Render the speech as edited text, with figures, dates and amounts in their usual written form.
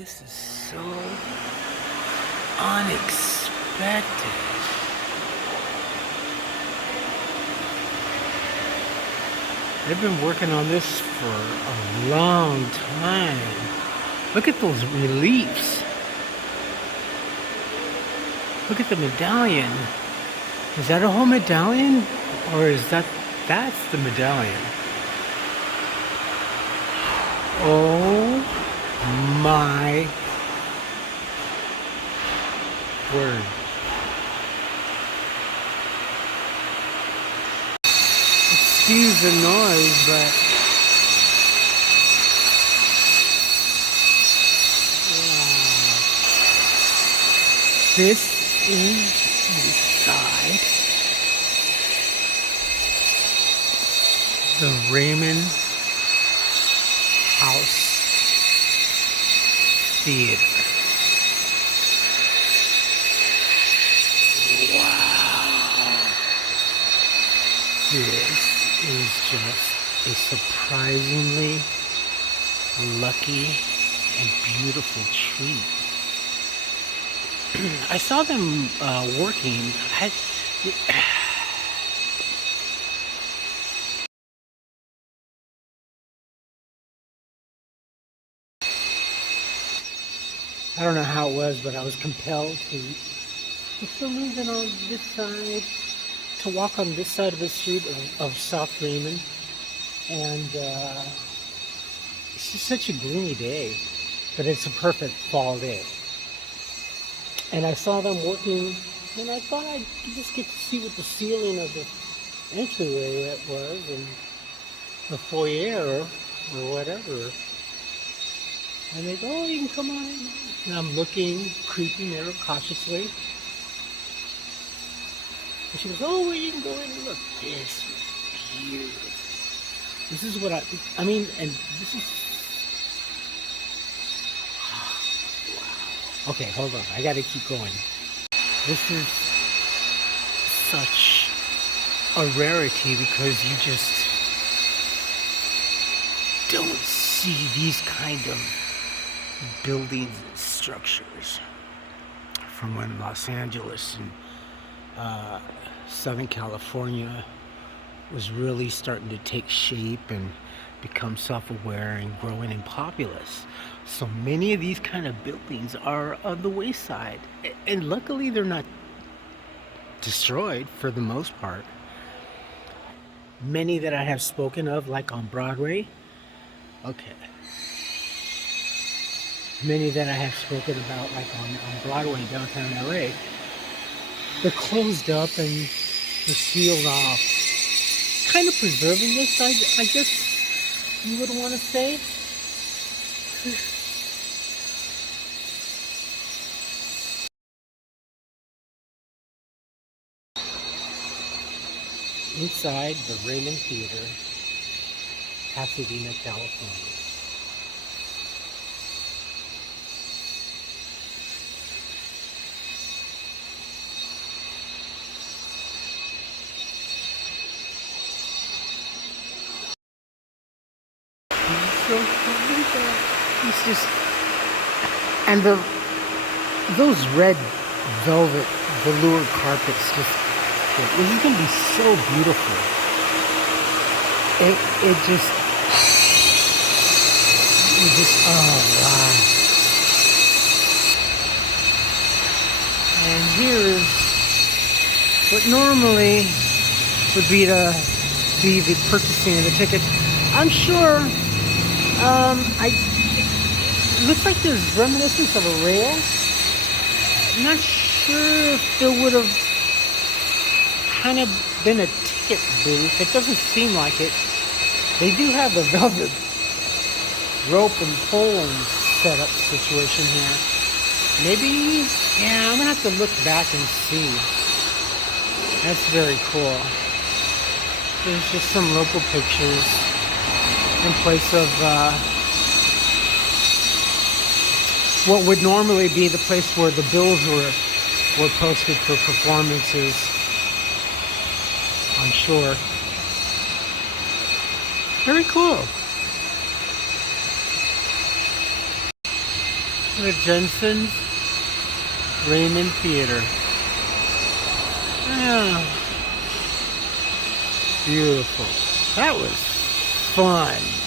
This is so unexpected. They've been working on this for a long time. Look at those reliefs. Look at the medallion. Is that a whole medallion? Or is that's the medallion? Oh my word. Excuse the noise, but wow. This is inside the Raymond House Theater. Wow. This is just a surprisingly lucky and beautiful treat. I saw them working. I don't know how it was, but I was compelled to, for some reason, on this side, to walk on this side of the street of South Raymond. And it's just such a gloomy day, but it's a perfect fall day. And I saw them working, and I thought I'd just get to see what the ceiling of the entryway was, and the foyer, or whatever. And they go, oh, you can come on in. And I'm looking, creeping there cautiously. And she goes, oh, well, you can go in and look. This is beautiful. This is what I mean, and this is, wow. Okay, hold on. I gotta keep going. This is such a rarity because you just don't see these kind of buildings and structures from when Los Angeles and Southern California was really starting to take shape and become self-aware and growing and populous. So many of these kind of buildings are on the wayside, and luckily they're not destroyed for the most part. Many that I have spoken of, like on Broadway, okay. Many that I have spoken about, like on Broadway, downtown LA, they're closed up and they're sealed off. Kind of preserving this, I guess you would want to say. Inside the Raymond Theater, Pasadena, California. So it's just, and those red velvet velour carpets, just, this is gonna be so beautiful. It just, oh wow. And here is what normally would be the purchasing of the tickets. I'm sure. It looks like there's reminiscence of a rail. I'm not sure if there would have kind of been a ticket booth. It doesn't seem like it. They do have the velvet rope and pole and setup situation here. Maybe, yeah, I'm gonna have to look back and see. That's very cool. There's just some local pictures in place of what would normally be the place where the bills were posted for performances, I'm sure. Very cool. The Jensen's Raymond Theater. Yeah. Beautiful. That was fun.